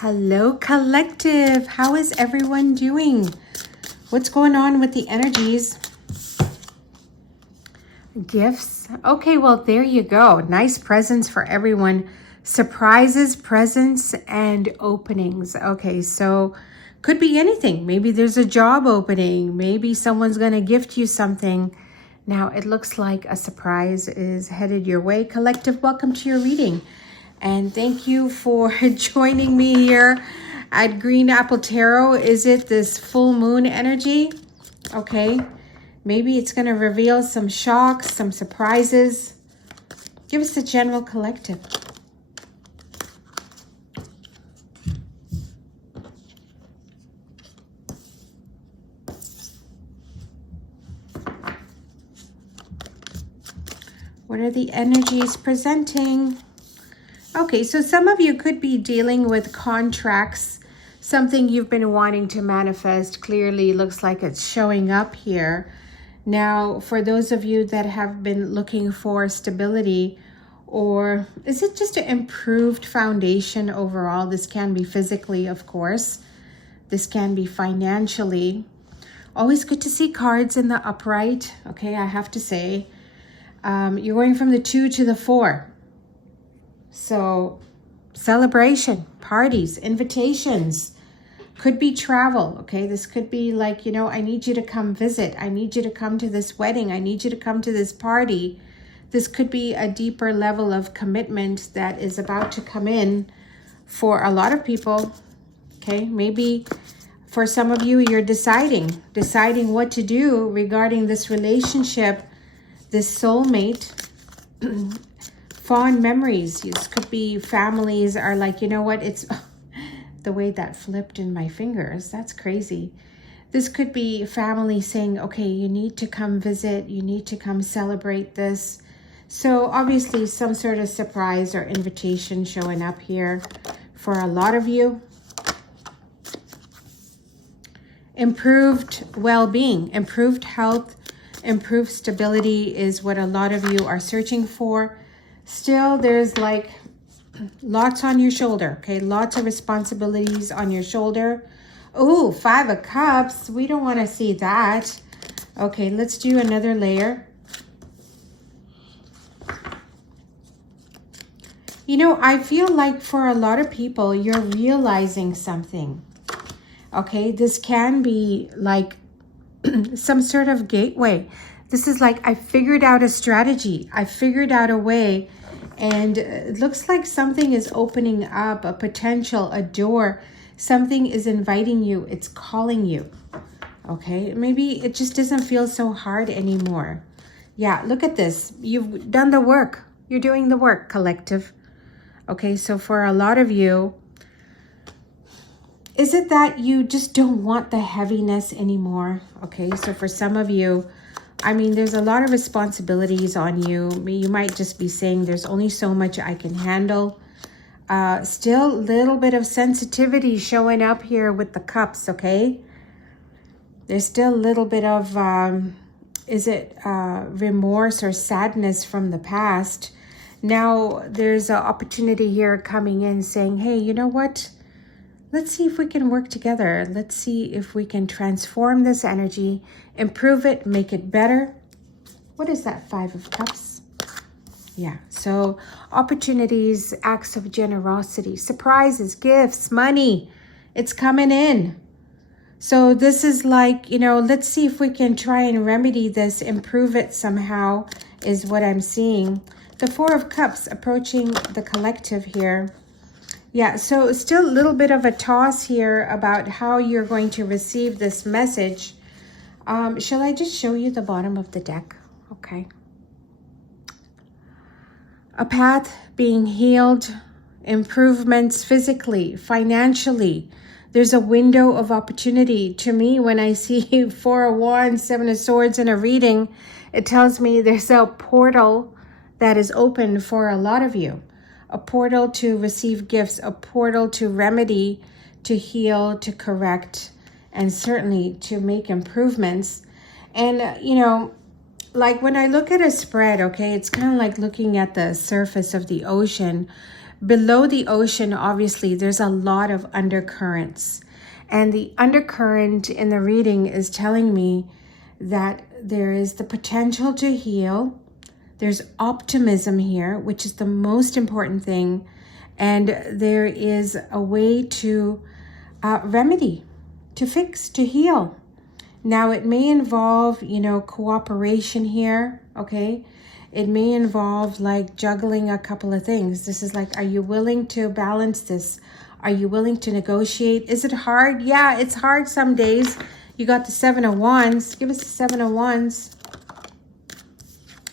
Hello, collective. How is everyone doing? What's going on with the energies? Gifts. Okay, well, there you go. Nice presents for everyone. Surprises, presents, and openings. Okay, so could be anything. Maybe there's a job opening. Maybe someone's going to gift you something. Now, it looks like a surprise is headed your way. Collective, welcome to your reading. And thank you for joining me here at Green Apple Tarot. Is it this full moon energy? Okay. Maybe it's going to reveal some shocks, some surprises. Give us the general collective. What are the energies presenting? Okay, so some of you could be dealing with contracts, something you've been wanting to manifest. Clearly looks like it's showing up here. Now, for those of you that have been looking for stability, or is it just an improved foundation overall? This can be physically, of course. This can be financially. Always good to see cards in the upright, okay, I have to say. You're going from the 2 to the 4. So celebration, parties, invitations, could be travel. Okay, this could be like, you know, I need you to come visit. I need you to come to this wedding. I need you to come to this party. This could be a deeper level of commitment that is about to come in for a lot of people. Okay, maybe for some of you, you're deciding what to do regarding this relationship, this soulmate. Fond memories. This could be families are like, you know what, it's the way that flipped in my fingers. That's crazy. This could be family saying, okay, you need to come visit. You need to come celebrate this. So obviously some sort of surprise or invitation showing up here for a lot of you. Improved well-being, improved health, improved stability is what a lot of you are searching for. Still, there's like lots on your shoulder, okay? Lots of responsibilities on your shoulder. Oh, 5 of Cups. We don't want to see that. Okay, let's do another layer. You know, I feel like for a lot of people, you're realizing something. Okay, this can be like some sort of gateway. This is like, I figured out a strategy. I figured out a way. And it looks like something is opening up, a potential, a door. Something is inviting you. It's calling you. Okay, maybe it just doesn't feel so hard anymore. Yeah, look at this. You've done the work. You're doing the work, collective. Okay, so for a lot of you, is it that you just don't want the heaviness anymore? Okay, so for some of you, I mean, there's a lot of responsibilities on you. You might just be saying there's only so much I can handle. Still a little bit of sensitivity showing up here with the Cups, okay? There's still a little bit of, remorse or sadness from the past? Now, there's an opportunity here coming in saying, hey, you know what? Let's see if we can work together. Let's see if we can transform this energy, improve it, make it better. What is that 5 of Cups? Yeah, so opportunities, acts of generosity, surprises, gifts, money. It's coming in. So this is like, you know, let's see if we can try and remedy this, improve it somehow is what I'm seeing. The 4 of Cups approaching the collective here. Yeah, so still a little bit of a toss here about how you're going to receive this message. Shall I just show you the bottom of the deck? Okay. A path being healed, improvements physically, financially. There's a window of opportunity. To me, when I see 4 of Wands, 7 of Swords in a reading, it tells me there's a portal that is open for a lot of you. A portal to receive gifts, a portal to remedy, to heal, to correct, and certainly to make improvements. And, you know, like when I look at a spread, okay, it's kind of like looking at the surface of the ocean. below the ocean, obviously, there's a lot of undercurrents. And the undercurrent in the reading is telling me that there is the potential to heal. There's optimism here, which is the most important thing. And there is a way to remedy, to fix, to heal. Now, it may involve, cooperation here, okay? It may involve like juggling a couple of things. This is like, are you willing to balance this? Are you willing to negotiate? Is it hard? Yeah, it's hard some days. You got the 7 of Wands. Give us the 7 of Wands.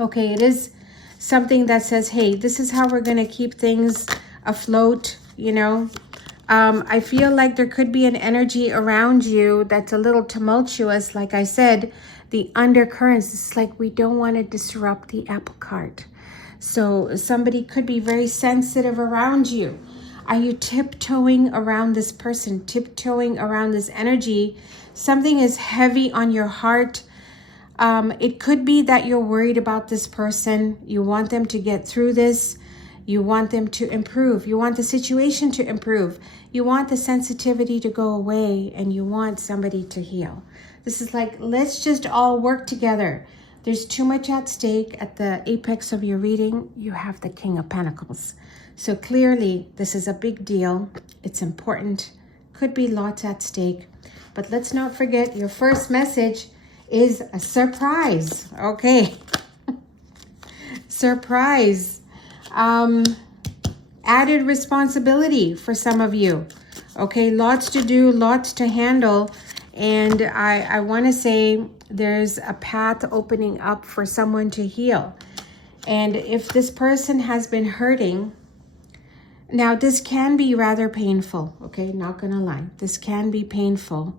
Okay, it is something that says, hey, this is how we're going to keep things afloat, I feel like there could be an energy around you that's a little tumultuous. Like I said, the undercurrents, it's like we don't want to disrupt the apple cart. So somebody could be very sensitive around you. Are you tiptoeing around this person, tiptoeing around this energy? Something is heavy on your heart. It could be that you're worried about this person. You want them to get through this. You want them to improve. You want the situation to improve. You want the sensitivity to go away, and you want somebody to heal. This is like, let's just all work together. There's too much at stake. At the apex of your reading, you have the King of Pentacles. So clearly, this is a big deal. It's important. Could be lots at stake. But let's not forget, your first message is a surprise. Okay. Surprise. Added responsibility for some of you. Okay, lots to do, lots to handle. And I want to say there's a path opening up for someone to heal. And if this person has been hurting, now this can be rather painful. Okay, not gonna lie. This can be painful.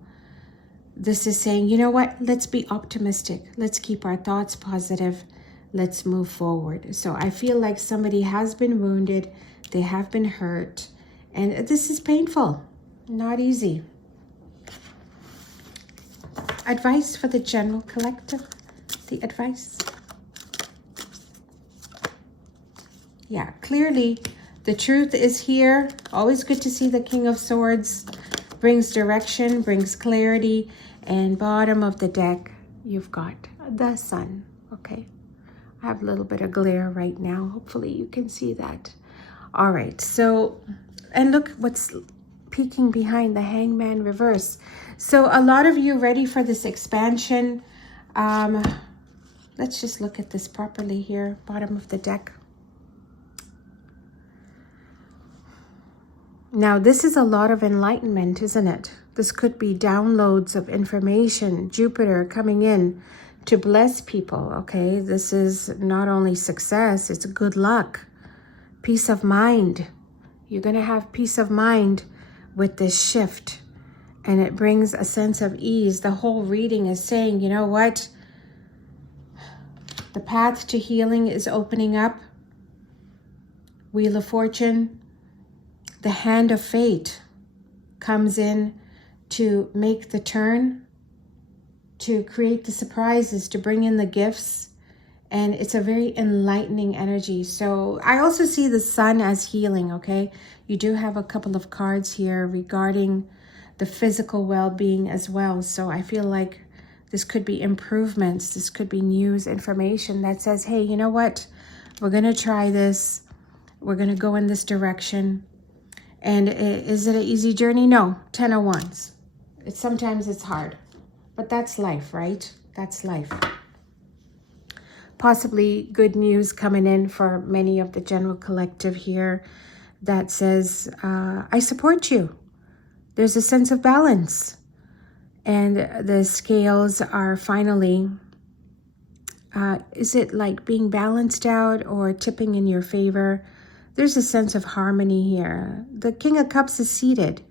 This is saying, you know what? Let's be optimistic. Let's keep our thoughts positive. Let's move forward. So I feel like somebody has been wounded. They have been hurt. And this is painful. Not easy. Advice for the general collective. The advice. Yeah, clearly the truth is here. Always good to see the King of Swords. Brings direction, brings clarity. And bottom of the deck, you've got the Sun. Okay. I have a little bit of glare right now. Hopefully you can see that. All right. So, and look what's peeking behind the Hangman reverse. So a lot of you ready for this expansion. Let's just look at this properly here. Bottom of the deck. Now, this is a lot of enlightenment, isn't it? This could be downloads of information. Jupiter coming in to bless people, okay? This is not only success, it's good luck, peace of mind. You're going to have peace of mind with this shift, and it brings a sense of ease. The whole reading is saying, you know what? The path to healing is opening up. Wheel of Fortune, the hand of fate comes in to make the turn, to create the surprises, to bring in the gifts. And it's a very enlightening energy. So I also see the Sun as healing, okay? You do have a couple of cards here regarding the physical well-being as well. So I feel like this could be improvements. This could be news, information that says, hey, you know what? We're going to try this. We're going to go in this direction. And is it an easy journey? No. 10 of Wands. Sometimes it's hard. But that's life, right? That's life. Possibly good news coming in for many of the general collective here that says, I support you. There's a sense of balance. And the scales are finally, is it like being balanced out or tipping in your favor? There's a sense of harmony here. The King of Cups is seated.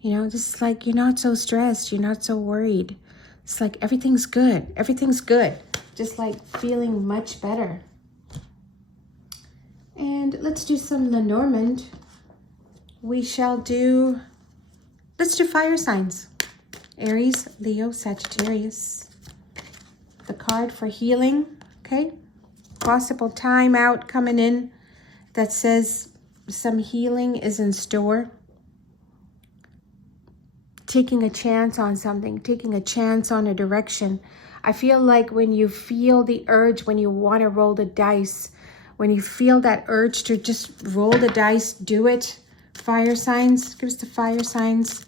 You know, this is like you're not so stressed. You're not so worried. It's like everything's good. Everything's good. Just like feeling much better. And let's do some Lenormand. Let's do fire signs. Aries, Leo, Sagittarius. The card for healing, okay? Possible time out coming in that says some healing is in store. Taking a chance on something, taking a chance on a direction. I feel like when you feel the urge, when you want to roll the dice, when you feel that urge to just roll the dice, do it. Fire signs, give us the fire signs.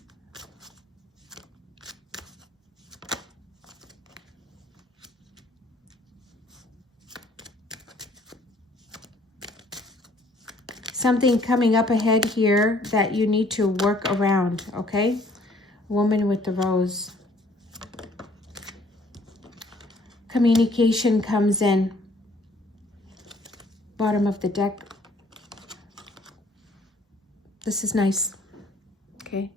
Something coming up ahead here that you need to work around, okay? Woman with the rose. Communication comes in. Bottom of the deck. This is nice. Okay.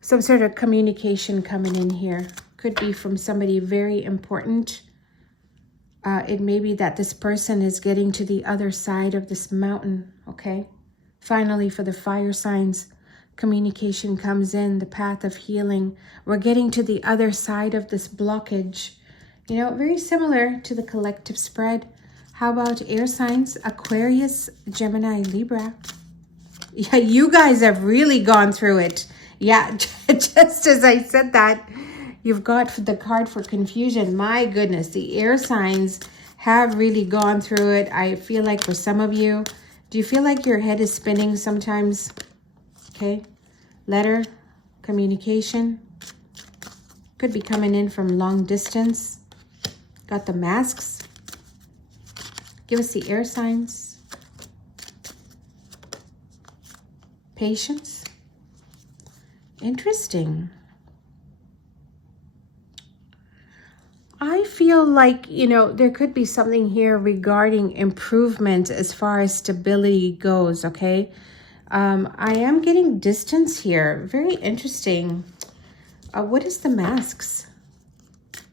Some sort of communication coming in here. Could be from somebody very important. It may be that this person is getting to the other side of this mountain. Okay. Finally, for the fire signs, communication comes in, the path of healing. We're getting to the other side of this blockage. You know, very similar to the collective spread. How about air signs? Aquarius, Gemini, Libra. Yeah, you guys have really gone through it. Yeah, just as I said that, you've got the card for confusion. My goodness, the air signs have really gone through it. I feel like for some of you, do you feel like your head is spinning sometimes? Okay. Letter, communication. Could be coming in from long distance. Got the masks. Give us the air signs. Patience. Interesting. I feel like, you know, there could be something here regarding improvement as far as stability goes, okay? I am getting distance here. Very interesting. What is the masks?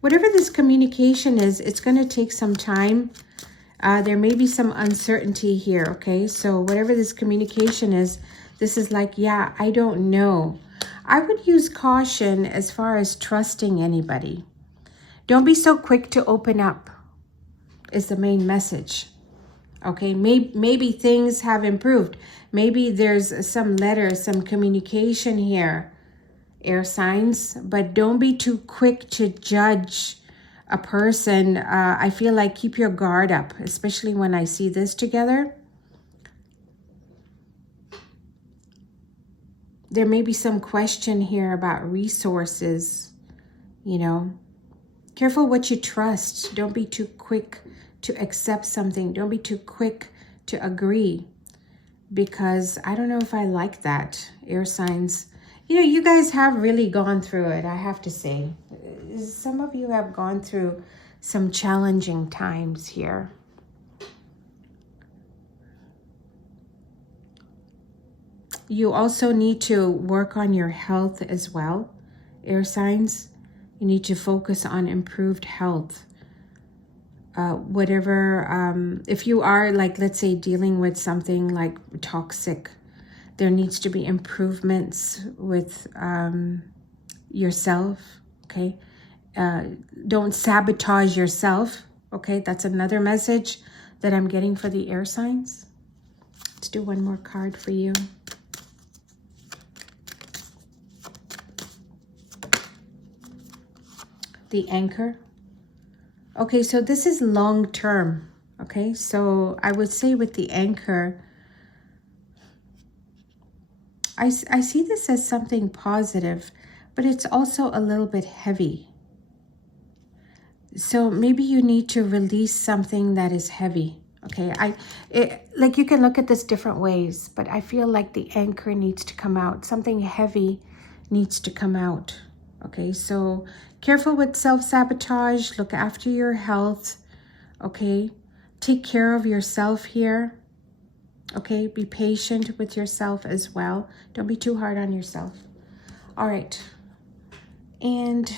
Whatever this communication is, it's going to take some time. There may be some uncertainty here, okay? So whatever this communication is, this is like, yeah, I don't know. I would use caution as far as trusting anybody. Don't be so quick to open up is the main message. Okay, maybe things have improved. Maybe there's some letter, some communication here, air signs, but don't be too quick to judge a person. I feel like keep your guard up, especially when I see this together. There may be some question here about resources, you know. Careful what you trust. Don't be too quick to accept something. Don't be too quick to agree, because I don't know if I like that. Air signs. You know, you guys have really gone through it, I have to say. Some of you have gone through some challenging times here. You also need to work on your health as well, air signs. You need to focus on improved health. If you are, like, let's say, dealing with something like toxic, there needs to be improvements with yourself, okay? Don't sabotage yourself, okay? That's another message that I'm getting for the air signs. Let's do one more card for you. The Anchor. Okay, so this is long term. Okay, so I would say with the Anchor, I see this as something positive, but it's also a little bit heavy. So maybe you need to release something that is heavy. Okay, like you can look at this different ways, but I feel like the anchor needs to come out. Something heavy needs to come out. Okay, so careful with self-sabotage. Look after your health. Okay, take care of yourself here. Okay, be patient with yourself as well. Don't be too hard on yourself. All right, and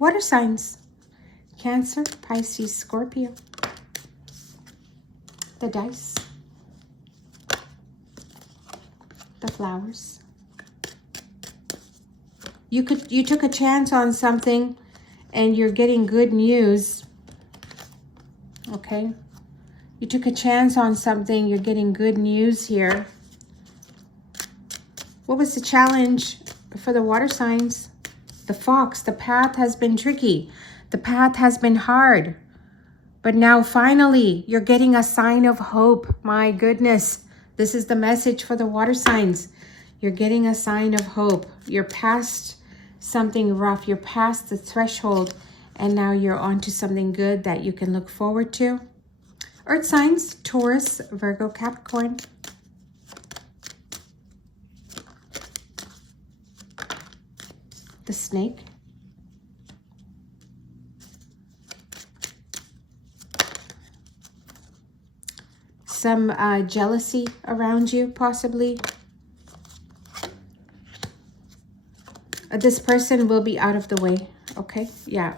water signs. Cancer, Pisces, Scorpio. The dice. The flowers. You took a chance on something and you're getting good news. Okay? You took a chance on something, you're getting good news here. What was the challenge for the water signs? The Fox. The path has been tricky. The path has been hard. But now finally, you're getting a sign of hope. My goodness. This is the message for the water signs. You're getting a sign of hope. You're past something rough. You're past the threshold. And now you're on to something good that you can look forward to. Earth signs, Taurus, Virgo, Capricorn. The Snake. Some jealousy around you, possibly. This person will be out of the way, okay? Yeah,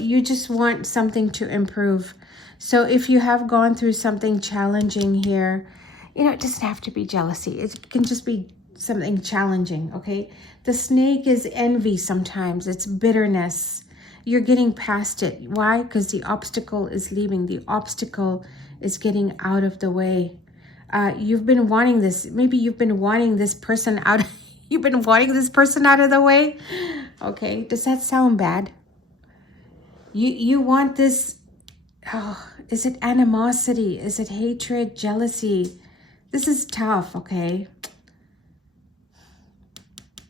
you just want something to improve. So if you have gone through something challenging here, you know, it doesn't have to be jealousy. It can just be something challenging, okay? The Snake is envy sometimes. It's bitterness. You're getting past it. Why? Because the obstacle is leaving. The obstacle is getting out of the way. You've been wanting this. Maybe you've been wanting this person out. You've been wanting this person out of the way. Okay. Does that sound bad? You want this. Oh, is it animosity? Is it hatred, jealousy? This is tough, okay?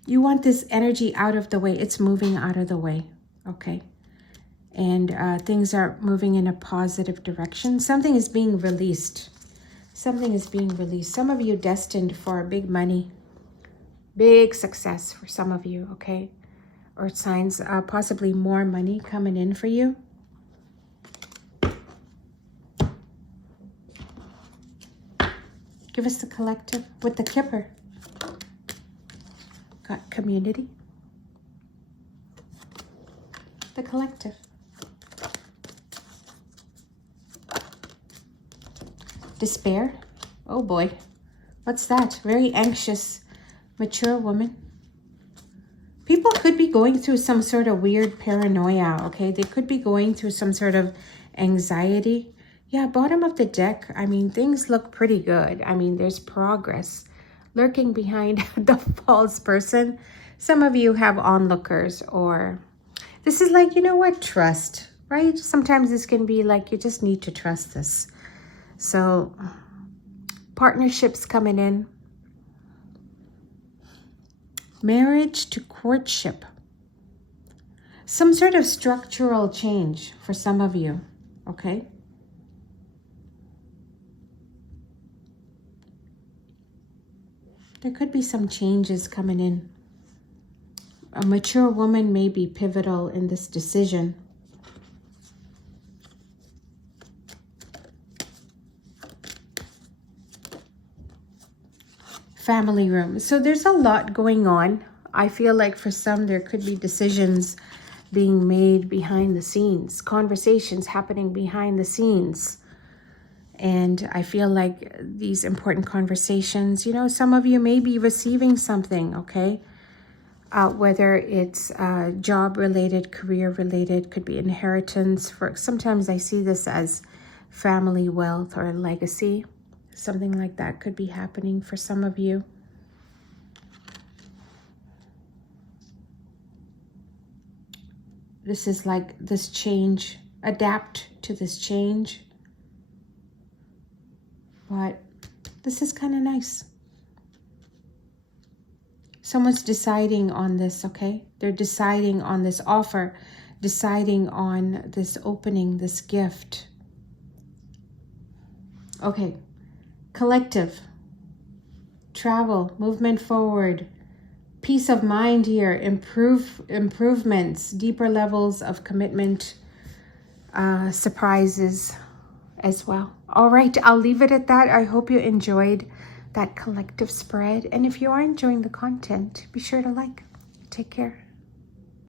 You want this energy out of the way. It's moving out of the way, okay? And things are moving in a positive direction. Something is being released. Something is being released. Some of you destined for big money. Big success for some of you, okay? Earth signs, possibly more money coming in for you. Give us the collective with the Kipper. Got community. The collective. Despair. Oh boy. What's that? Very anxious, mature woman. People could be going through some sort of weird paranoia, okay? They could be going through some sort of anxiety. Yeah, bottom of the deck. I mean, things look pretty good. I mean, there's progress lurking behind the false person. Some of you have onlookers, or this is like, you know what? Trust, right? Sometimes this can be like, you just need to trust this. So partnerships coming in. Marriage to courtship. Some sort of structural change for some of you, okay? There could be some changes coming in. A mature woman may be pivotal in this decision. Family room. So there's a lot going on. I feel like for some, there could be decisions being made behind the scenes, conversations happening behind the scenes. And I feel like these important conversations, you know, some of you may be receiving something, okay? Whether it's job related, career related, could be inheritance. Sometimes I see this as family wealth or legacy. Something like that could be happening for some of you. This is like this change, adapt to this change. But this is kind of nice. Someone's deciding on this, okay? They're deciding on this offer, deciding on this opening, this gift. Okay. Collective, travel, movement forward, peace of mind here, improvements, deeper levels of commitment, surprises as well. All right, I'll leave it at that. I hope you enjoyed that collective spread. And if you are enjoying the content, be sure to like. Take care.